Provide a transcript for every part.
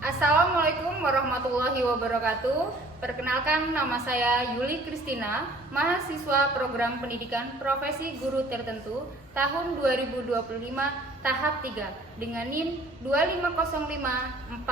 Assalamualaikum warahmatullahi wabarakatuh. Perkenalkan, nama saya Yuli Kristina, mahasiswa program pendidikan profesi guru tertentu tahun 2025 tahap 3 dengan NIM 25054311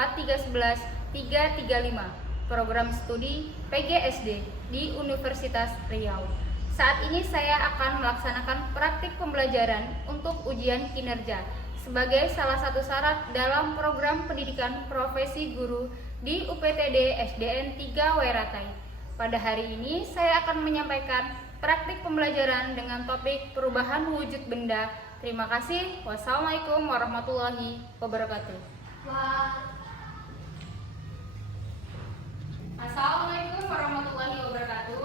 program studi PGSD di Universitas Riau. Saat ini saya akan melaksanakan praktik pembelajaran untuk ujian kinerja sebagai salah satu syarat dalam program pendidikan profesi guru di UPTD SDN 3 Wairatai. Pada hari ini saya akan menyampaikan praktik pembelajaran dengan topik perubahan wujud benda. Terima kasih. Wassalamualaikum warahmatullahi wabarakatuh. Assalamualaikum warahmatullahi wabarakatuh.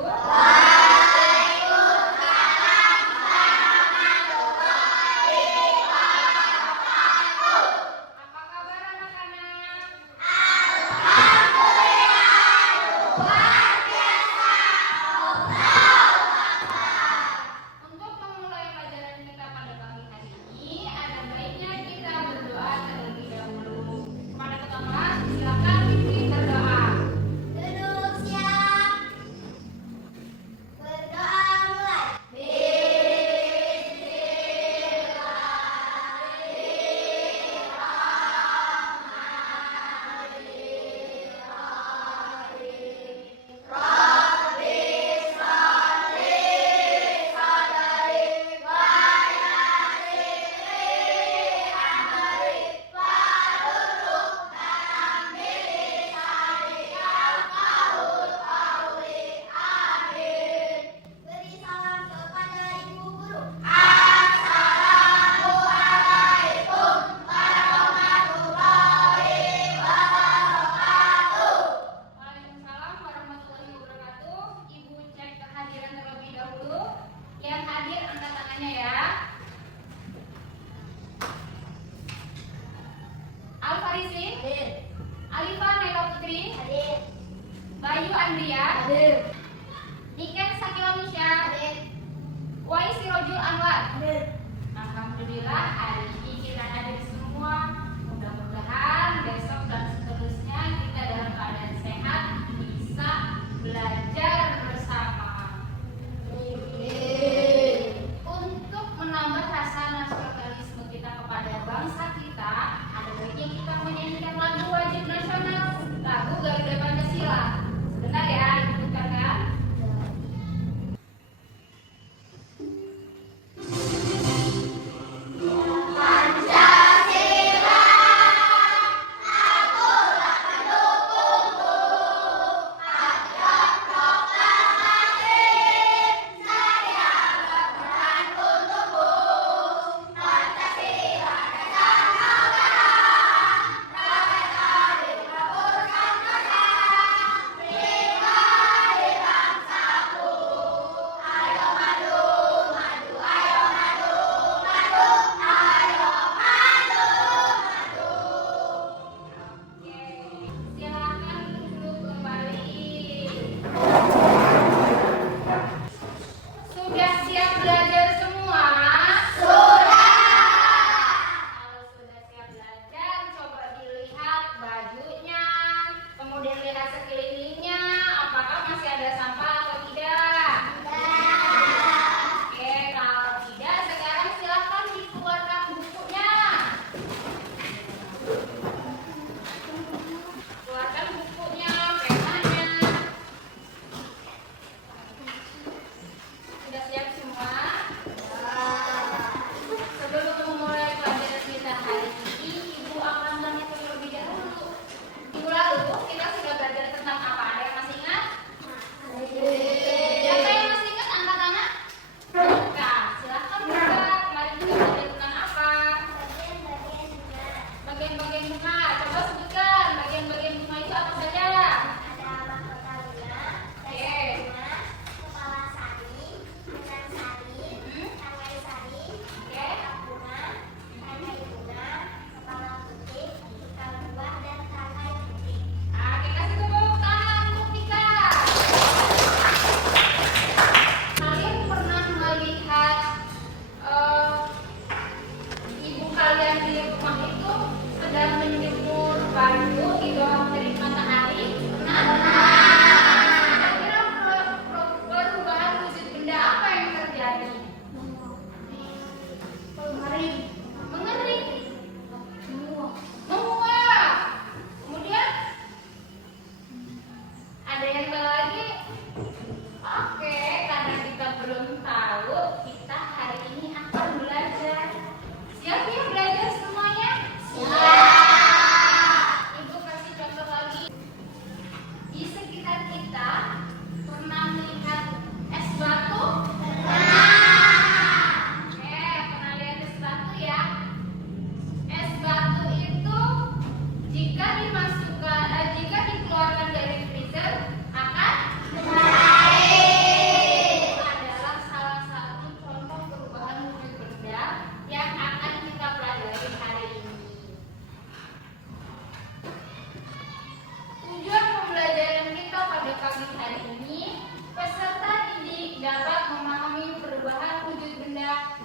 Alifa Naila Putri, Bayu Andria, Niken Sakila Misha, Wai Sirojul Anwar. Alhamdulillah hari ini kita hadir semua. Mudah-mudahan besok dan seterusnya kita dalam keadaan sehat bisa belajar bersama. Untuk menambah rasa nasionalisme kita kepada bangsa kita, ada baiknya kita menyanyikan lagu wajib nasional, lagu Garuda Pancasila. Sebentar ya, diputarkan. Bye.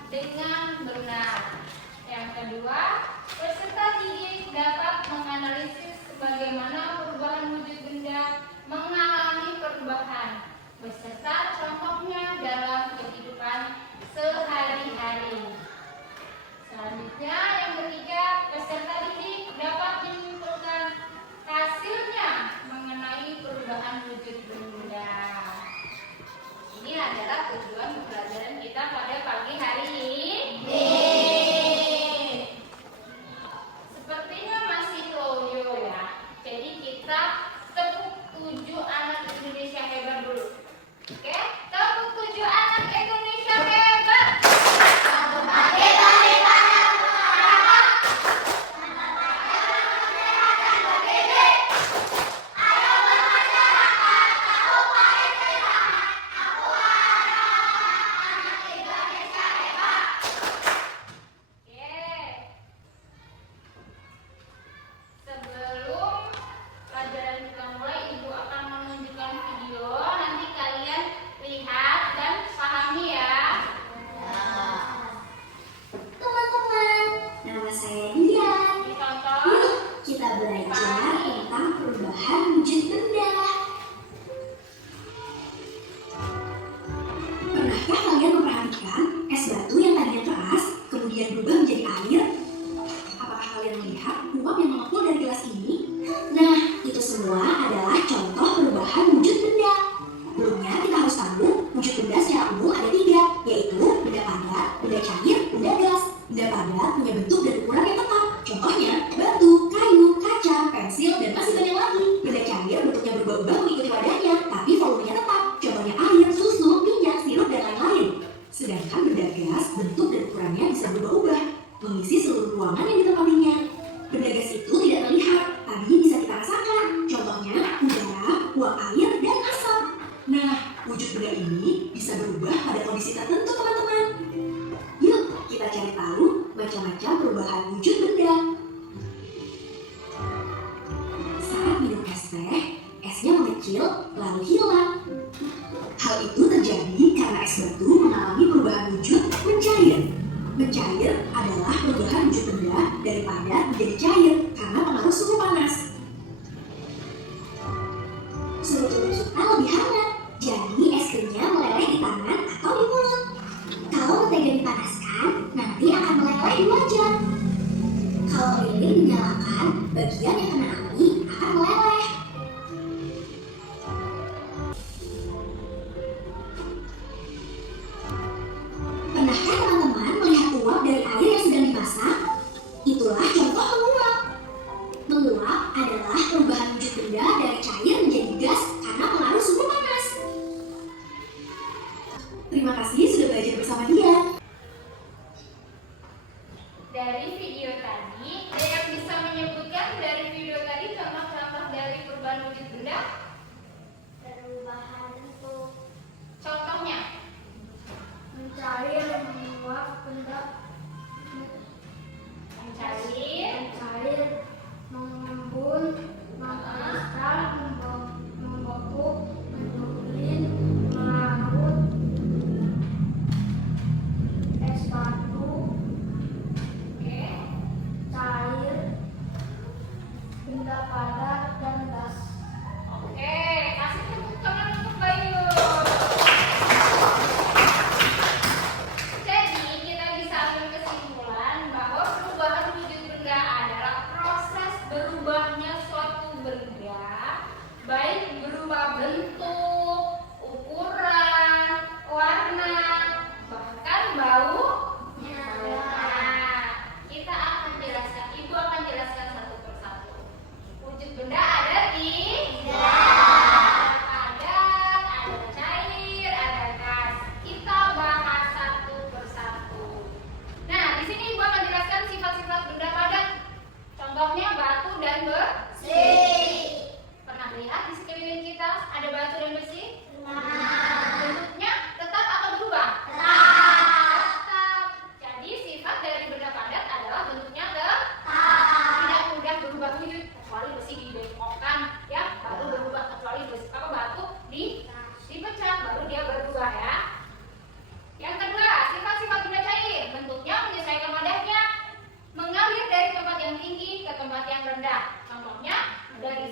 dengan benar. Yang kedua, peserta didik dapat menganalisis bagaimana perubahan wujud benda mengalami perubahan beserta contohnya dalam kehidupan sehari-hari. Selanjutnya, yang ketiga, peserta didik dapat menyimpulkan hasilnya mengenai perubahan wujud benda. Ini adalah tujuan pembelajaran kita pada pagi hari ini. Sepertinya masih loyo ya. Jadi kita tepuk 7 anak Indonesia hebat dulu. Oke? Tepuk 7 anak Indonesia hebat. Mengisi seluruh ruangan yang ditempatinya. Benda gas itu tidak terlihat, tapi bisa kita rasakan. Contohnya udara, uap air, dan asap. Nah, wujud benda ini bisa berubah pada kondisi tertentu, teman-teman. Yuk, kita cari tahu macam-macam perubahan wujud benda. Saat minum es teh, esnya mengecil lalu hilang. Hal itu terjadi karena es batu mengalami perubahan wujud mencair. Mencair adalah perubahan wujud benda dari padat menjadi cair karena pengaruh suhu panas. Suhu tubuh kita lebih hangat, jadi es krimnya meleleh di tangan atau di mulut. Kalau mentega dipanaskan, nanti akan meleleh di wajah. Kalau lilin dinyalakan, bagian yang kena api akan meleleh. Pernahkah teman-teman melihat uap dari air yang sedang dimasak? Itulah contoh menguap. Menguap adalah perubahan wujud benda dari cair menjadi gas karena pengaruh suhu panas. Terima kasih sudah belajar bersama dia. Dari video tadi, Dea bisa menyebutkan dari video tadi contoh-contoh dari perubahan wujud benda? Perubahan bentuk, Contohnya? mencair, menguap, benda Mencair, mengembun, mengkristal, membeku, mendulin, melarut, es batu, oke. cair, benda padat, dan gas. Oke, kasih tepuk tangan untuk Bayu. Jadi kita bisa ambil kesimpulan bahwa perubahan wujud benda adalah proses berubahnya suatu benda, baik berupa bentuk, ukuran, warna, bahkan bau. Nah, kita akan jelaskan, Ibu akan jelaskan satu persatu. Wujud benda ada tiga. Ada cair, ada gas. Kita bahas satu persatu. Nah, di sini Ibu akan jelaskan sifat-sifat benda padat. Contohnya batu dan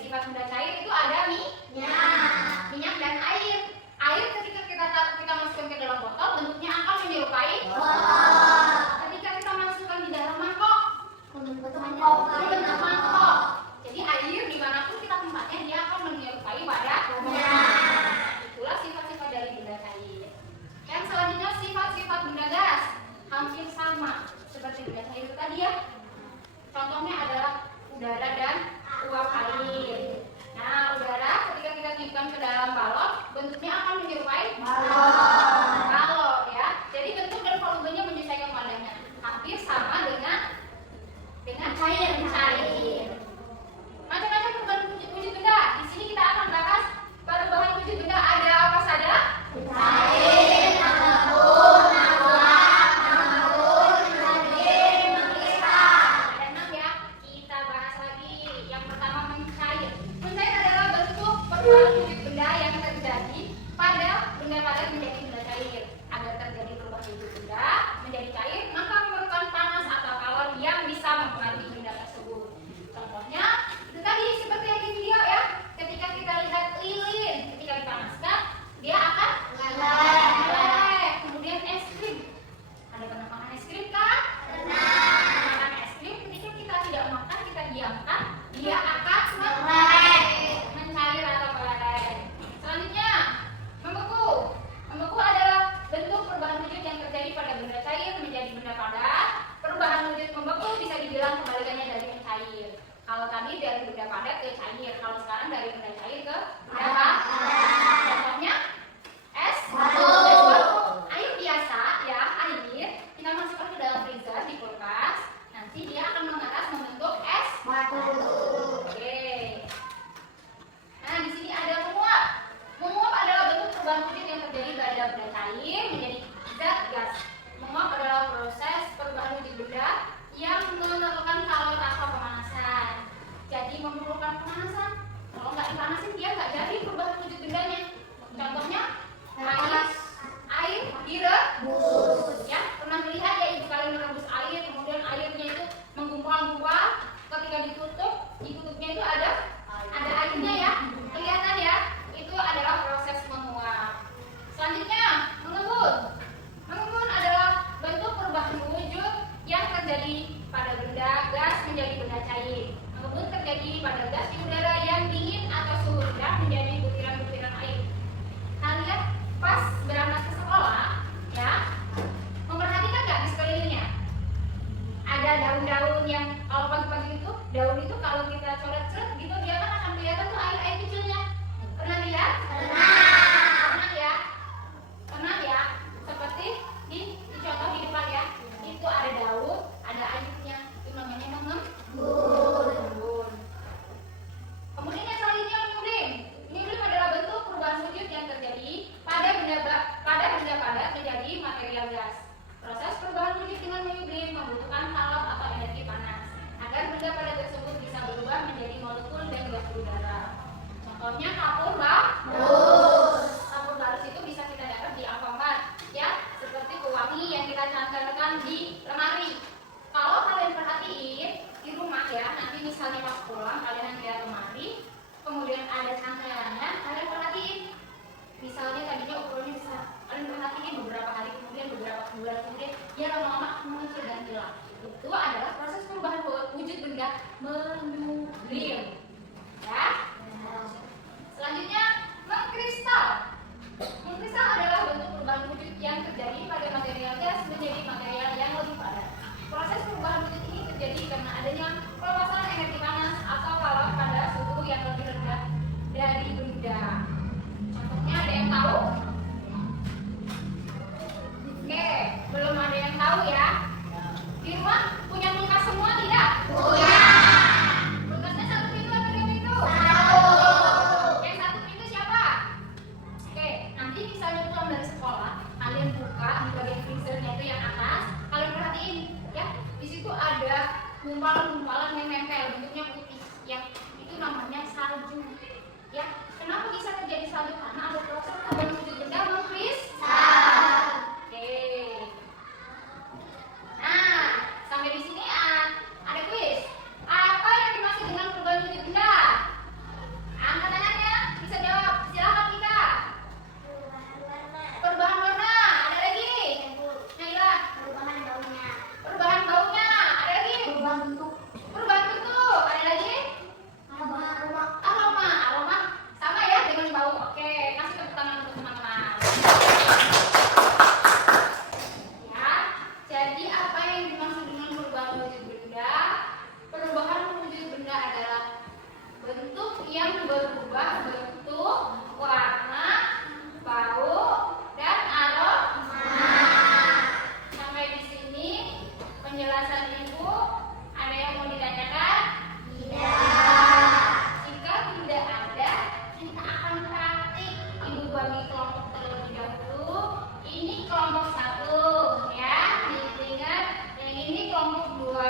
sifat benda cair itu ada minyak dan air. Air ketika kita masukkan ke dalam botol bentuknya akan menyerupai ketika kita masukkan di dalam mangkok bentuk mangkok. Jadi air dimanapun kita tempatnya dia akan menyerupai pada itulah sifat-sifat dari benda cair. Yang selanjutnya sifat-sifat benda gas hampir sama seperti benda cair tadi ya. Contohnya adalah udara dan uap air. Nah, udara ketika kita tiupkan ke dalam balon bentuknya akan menyerupai balon ya. Jadi bentuk dan volumenya menyesuaikan padanya. Hampir sama dengan cair. Macam-macam perubahan wujud benda. Di sini kita akan bahas perubahan wujud benda ada apa saja? Cair, abu, awan, angin, kristal. Ada 6 ya. Kita bahas lagi. Yang pertama mencair. Mencair adalah bentuk perubahan wujud benda yang terjadi pada benda padat menjadi benda cair. Agar terjadi perubahan wujud benda menjadi cair, maka memerlukan panas atau kalor yang bisa mempengaruhi benda tersebut. Contohnya itu tadi seperti yang di video ya. Ketika kita lihat lilin, ketika dipanaskan dia akan meleleh. Kemudian es krim. Ada pernah makan es krim kan? Makan es krim ketika kita tidak makan, kita diamkan, dia akan mencair atau meleleh. Selanjutnya membeku. Membeku adalah bentuk perubahan wujud yang terjadi pada benda cair menjadi benda padat. Perubahan wujud membeku bisa dibilang kebalikannya dari mencair. Kalau tadi dari benda padat ke cair, kalau sekarang dari benda cair ke benda padat. Contohnya es batu. Air biasa ya, air kita masukkan ke dalam freezer di kulkas, nanti dia akan mengeras membentuk es batu. Oke. Nah, di sini ada menguap. Menguap adalah bentuk perubahan wujud yang terjadi pada benda cair menjadi zat gas. Menguap adalah proses perubahan wujud benda yang memerlukan kalor atau pemanasan. Jadi memerlukan pemanasan. Kalau nggak dipanasin dia nggak jadi perubahan wujud bendanya. Contohnya air direbus. Ya, pernah melihat ya ibu kalian merebus air, kemudian airnya itu menggumpal-gumpal. Ketika ditutupnya itu ada airnya ya. Kelihatan ya, itu adalah proses menguap. Selanjutnya mengembun. Mengembun adalah bentuk perubahan wujud yang terjadi pada benda gas menjadi benda cair. Mengembun terjadi pada gas di udara yang dingin atau suhu rendah menjadi butiran-butiran air. Kalian pas berangkat ke sekolah ya, memperhatikan nggak di sekelilingnya? Ada daun-daun yang kalau pagi-pagi itu daun itu kalau kita coret-coret gitu dia kan akan kelihatan tuh air-air kecilnya. Pernah lihat? Pernah ya? Seperti di contoh di depan ya. Itu ada daun, ada airnya. Itu namanya mengembun. Kemudian yang selanjutnya mengembun. Mengembun adalah bentuk perubahan wujud yang terjadi pada benda padat menjadi material gas. Proses perubahan wujud dengan mengembun membutuhkan kalor atau energi panas agar benda padat tersebut bisa berubah menjadi molekul dan gas udara. Contohnya kapur batu. yang berubah bentuk, warna, bau, dan aroma. Sampai di sini penjelasan Ibu. Ada yang mau ditanyakan? Tidak. Jika tidak ada, kita akan praktik. Ibu bagi kelompok terlebih dahulu. Ini kelompok 1 ya, diingat. Yang ini kelompok 2,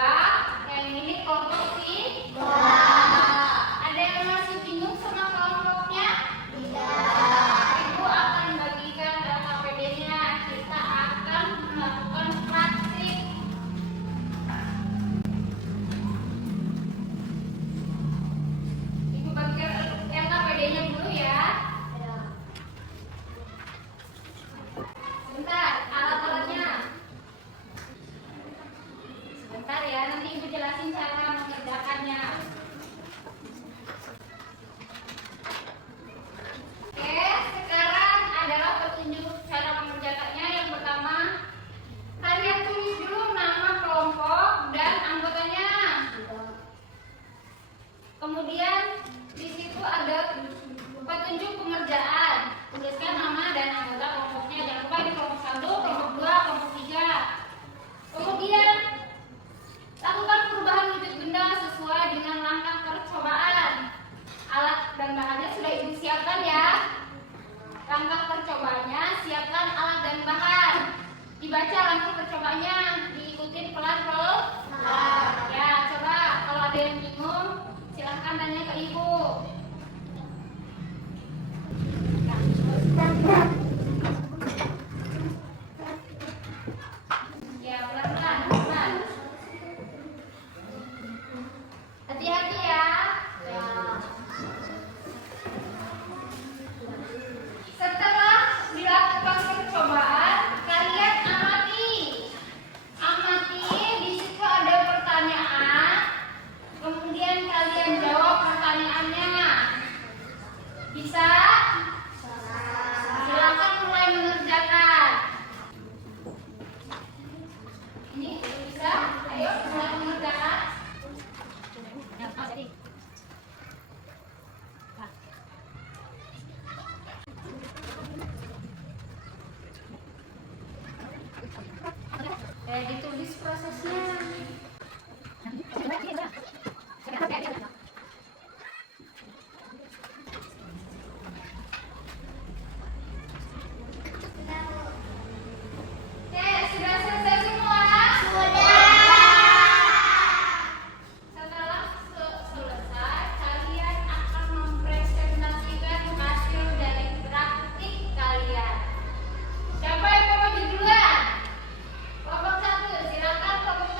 yang ini kelompok 3. Ada yang masih bingung sama kelompoknya? Tidak. Ibu akan bagikan LKPD-nya. Kita akan melakukan praktik. Ibu bagikan LKPD-nya dulu ya. Sebentar, alat-alatnya. Sebentar ya, nanti Ibu jelasin cara mengerjakannya. Oke, sekarang adalah petunjuk cara mengerjakannya. Yang pertama, kalian tulis dulu nama kelompok dan anggotanya. Kemudian di situ ada petunjuk pengerjaan. Tuliskan nama dan anggota kelompoknya. Jangan lupa di kelompok 1, kelompok 2, kelompok 3. Kemudian lakukan perubahan wujud benda sesuai dengan langkah percobaan. Alat dan bahannya sudah Ibu siapkan ya. Langkah percobaannya, siapkan alat dan bahan. Dibaca langkah percobaannya, diikutin pelan-pelan. Ya, coba kalau ada yang bingung, silahkan tanya ke Ibu. Ya, pelan-pelan, pelan. Hati-hati ya. Setelah dilakukan percobaan, kalian amati. Di situ ada pertanyaan. Kemudian kalian jawab pertanyaannya. Bisa? Silakan mulai mengerjakan. Ini bisa? Ayo mulai mengerjakan. Ditulis prosesnya. Oke, sudah selesai semua? Setelah selesai, kalian akan mempresentasikan hasil dari praktik kalian. Siapa yang mau maju duluan? Kelompok 1, silakan kelompok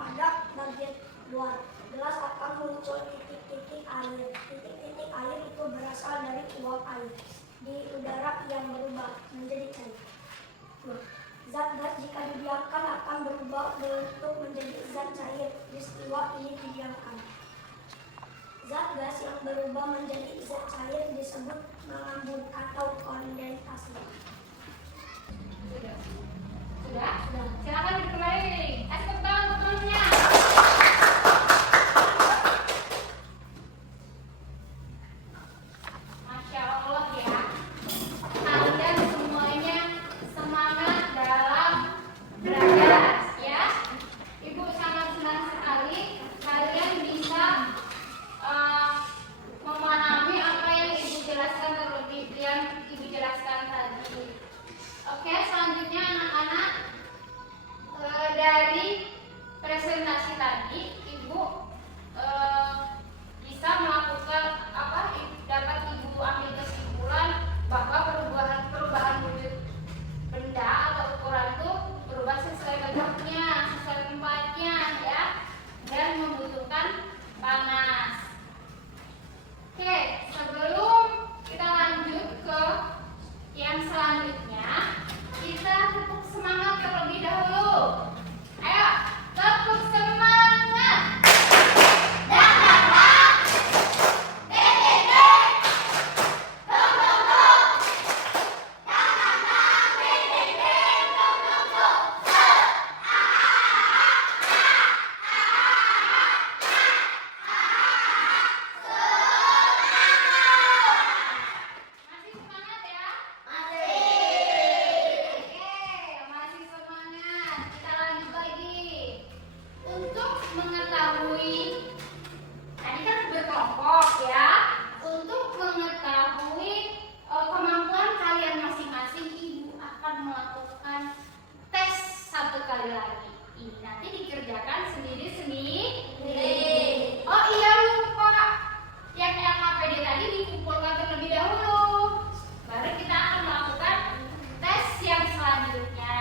pada bagian luar. Gelas akan muncul titik-titik air. Titik-titik air itu berasal dari uap air di udara yang berubah menjadi cair. Zat gas jika didiamkan akan berubah bentuk menjadi zat cair. Peristiwa ini didiamkan. Zat gas yang berubah menjadi zat cair disebut mengambun atau kondensasi. Sudah? Silakan duduk kembali. Kasih tepuk tangan untuk temannya. Masya Allah ya. Kalian semuanya semangat dalam belajar ya. Ibu sangat senang sekali kalian bisa memahami apa yang Ibu jelaskan tadi. Oke, selanjutnya anak-anak, dari presentasi tadi Ibu bisa melakukan dapat Ibu ambil kesimpulan bahwa perubahan wujud benda atau ukuran itu berubah sesuai bentuknya, sesuai tempatnya ya, dan membutuhkan panas. Oke, sebelum kita lanjut ke yang selanjutnya, kita tepuk semangat terlebih dahulu. Ayo, tepuk semangat. Masih semangat ya? Oke, masih semangat. Kita lanjut lagi. Untuk mengetahui, tadi kan berkelompok ya. Untuk mengetahui kemampuan kalian masing-masing, Ibu akan melakukan tes satu kali lagi. Ini nanti dikerjakan sendiri-sendiri. Oh iya, lupa. Yang LKPD tadi dikumpulkan terlebih dahulu. Baru kita akan melakukan tes yang selanjutnya.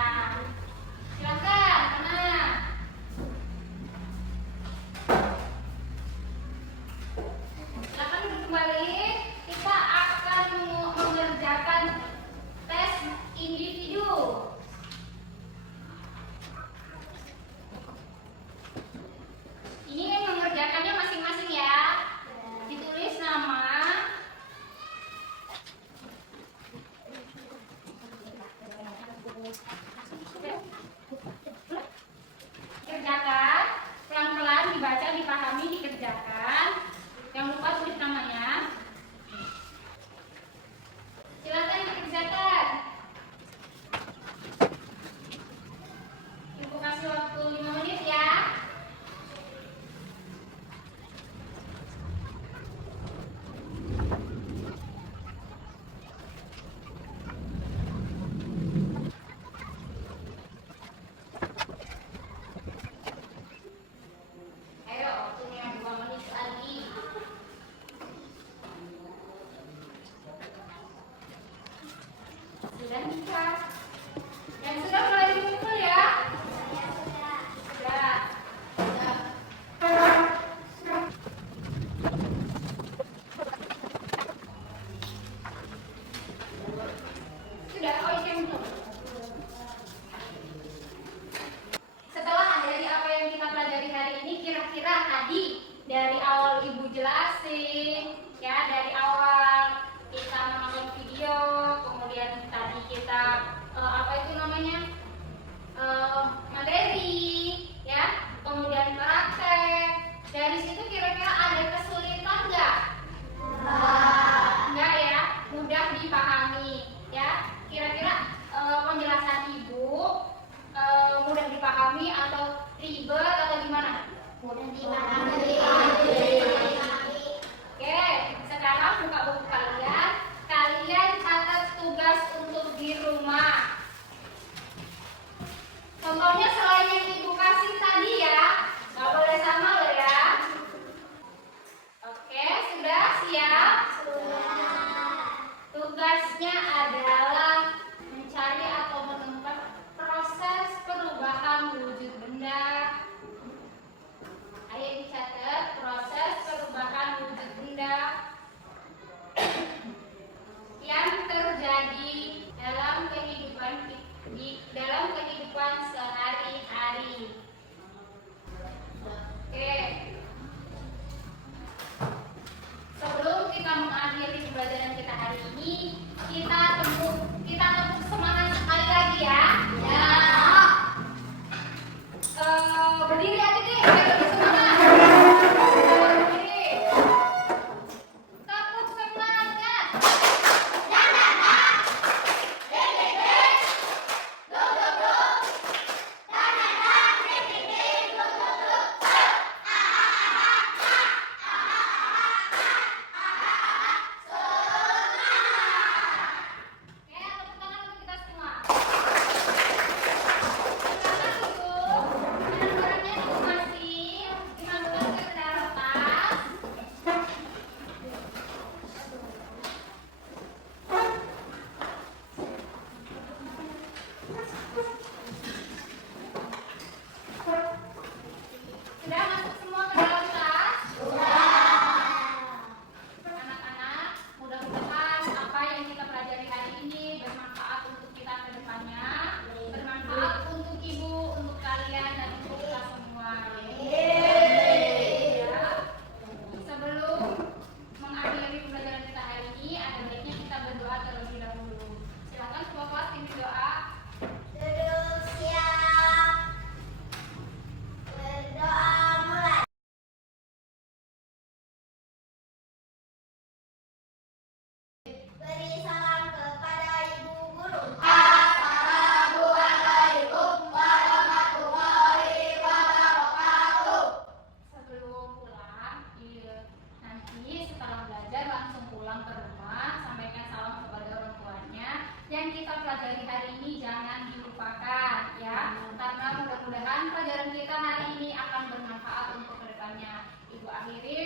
Silakan, anak. Silakan duduk kembali. Kita akan mengerjakan tes individu. Ini mengerjakannya masing-masing ya. Ditulis nama, kerjakan, pelan-pelan dibaca, dipahami, dikerjakan. Yang lupa tulis namanya. Silakan dikerjakan. Ibu kasih waktu 5 menit ya. Ayo, waktunya 2 menit lagi. Sudah bisa. Yang sudah mulai dikumpul ya? Sudah. Sudah, oh ini yang belum. Setelah dari apa yang kita pelajari hari ini, kira-kira tadi dari awal Ibu jelasin ya, dari awal kita menonton video, kemudian tadi kita apa itu namanya, materi ya, kemudian praktek. Dari situ kira-kira ada kesulitan nggak? Enggak ya, mudah dipahami ya. Kira-kira penjelasan Ibu mudah dipahami atau ribet atau gimana? Mudah dipahami. Oke, sekarang buka buku kalian. Kalian catat tugas untuk di rumah. Contohnya selain yang Ibu kasih tadi ya, nggak boleh sama loh ya. Oke, sudah siap? Tugasnya adalah mencari atau menemukan proses perubahan wujud benda biar lebih semangat. Berdiri. Tepuk semangat. Oke, tepuk tangan untuk kita semua. Silakan duduk. Barang-barangnya duduk masing, dimasukkan ke dalam tas. Sudah masuk semua ke dalam tas? Anak-anak, mudah-mudahan apa yang kita pelajari hari ini bermanfaat untuk kita ke depannya, bermanfaat untuk ibu, untuk kalian, dan untuk kita semua. Ya. Sebelum mengakhiri pembelajaran kita hari ini, ada baiknya kita berdoa terlebih dahulu. Silakan semua kelas pimpin doa. Duduk siap. Berdoa mulai. Beri salam kepada ibu guru. Assalamualaikum warahmatullahi wabarakatuh. Sebelum pulang, nanti setelah belajar langsung pulang ke rumah, sampaikan salam kepada orang tuanya. Yang kita pelajari hari ini jangan dilupakan ya, karena mudah-mudahan pelajaran kita hari ini akan bermanfaat untuk kedepannya. Ibu akhiri